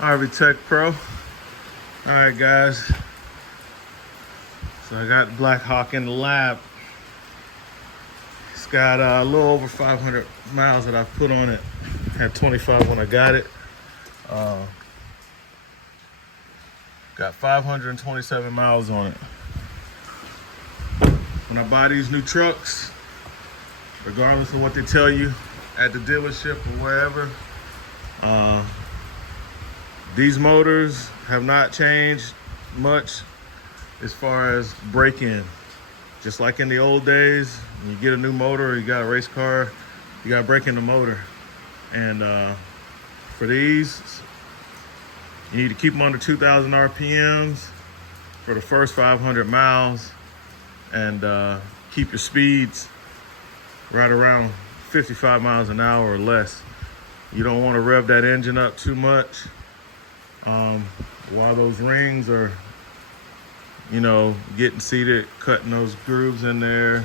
RV Tech Pro. All right, guys. So I got Black Hawk in the lab. It's got a little over 500 miles that I've put on it. Had 25 when I got it. Got 527 miles on it. When I buy these new trucks, regardless of what they tell you at the dealership or wherever, these motors have not changed much as far as break-in. Just like in the old days, when you get a new motor or you got a race car, you got to break in the motor. And for these, you need to keep them under 2,000 RPMs for the first 500 miles and keep your speeds right around 55 miles an hour or less. You don't want to rev that engine up too much while those rings are, getting seated, cutting those grooves in there.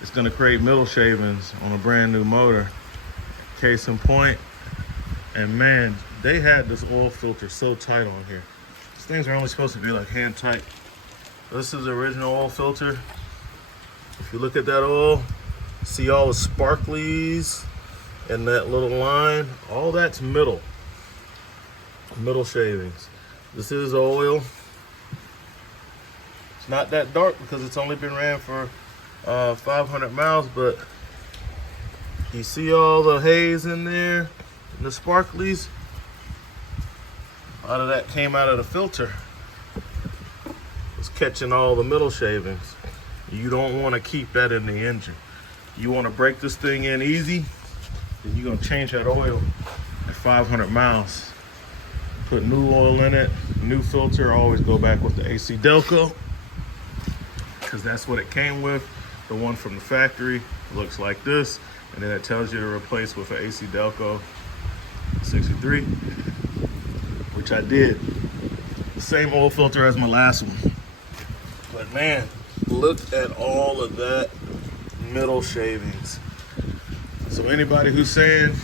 It's going to create middle shavings on a brand new motor. Case in point, and man, they had this oil filter so tight on here. These things are only supposed to be like hand tight. This is the original oil filter. If you look at that oil, see all the sparklies and that little line, all that's middle shavings. This is oil. It's not that dark because it's only been ran for 500 miles, but you see all the haze in there and the sparklies? A lot of that came out of the filter. It's catching all the middle shavings. You don't want to keep that in the engine. You want to break this thing in easy, then you're going to change that oil at 500 miles. Put new oil in it, new filter. Always go back with the AC Delco because that's what it came with. The one from the factory looks like this, and then it tells you to replace with an AC Delco 63, which I did. The same oil filter as my last one. But man, look at all of that middle shavings. So anybody who's saying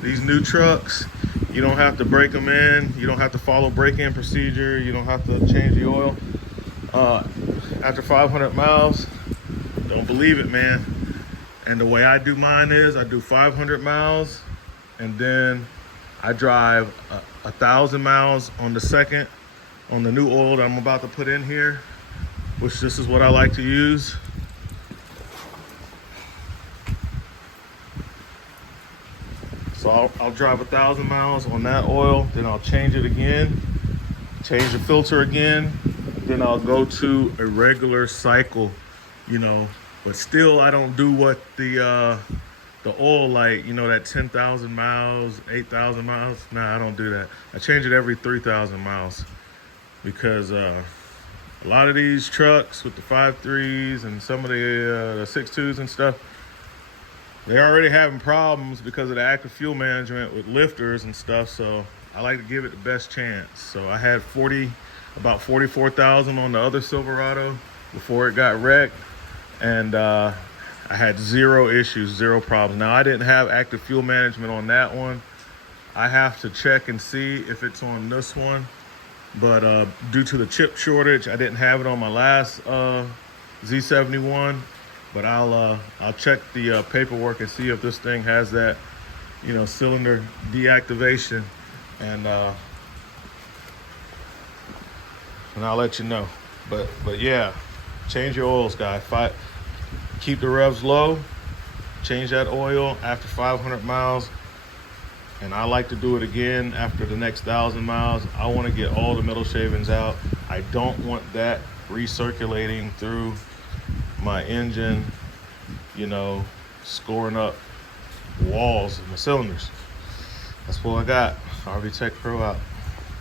these new trucks, you don't have to break them in, you don't have to follow break-in procedure, you don't have to change the oil, after 500 miles, don't believe it, man. And the way I do mine is I do 500 miles and then I drive 1,000 miles on the new oil that I'm about to put in here, which this is what I like to use. So I'll drive 1,000 miles on that oil, then I'll change it again, change the filter again, then I'll go to a regular cycle, but still I don't do what the oil light, that 10,000 miles, 8,000 miles. Nah, I don't do that. I change it every 3,000 miles because a lot of these trucks with the 5.3s and some of the 6.2s and stuff, they're already having problems because of the active fuel management with lifters and stuff. So I like to give it the best chance. So I had about 44,000 on the other Silverado before it got wrecked. And I had zero issues, zero problems. Now I didn't have active fuel management on that one. I have to check and see if it's on this one. But due to the chip shortage, I didn't have it on my last Z71. But I'll check the paperwork and see if this thing has that, cylinder deactivation, and I'll let you know. But yeah, change your oils, guys. Keep the revs low. Change that oil after 500 miles, and I like to do it again after the next 1,000 miles. I want to get all the middle shavings out. I don't want that recirculating through my engine, scoring up walls and the cylinders. That's what I got. RV Tech Pro out.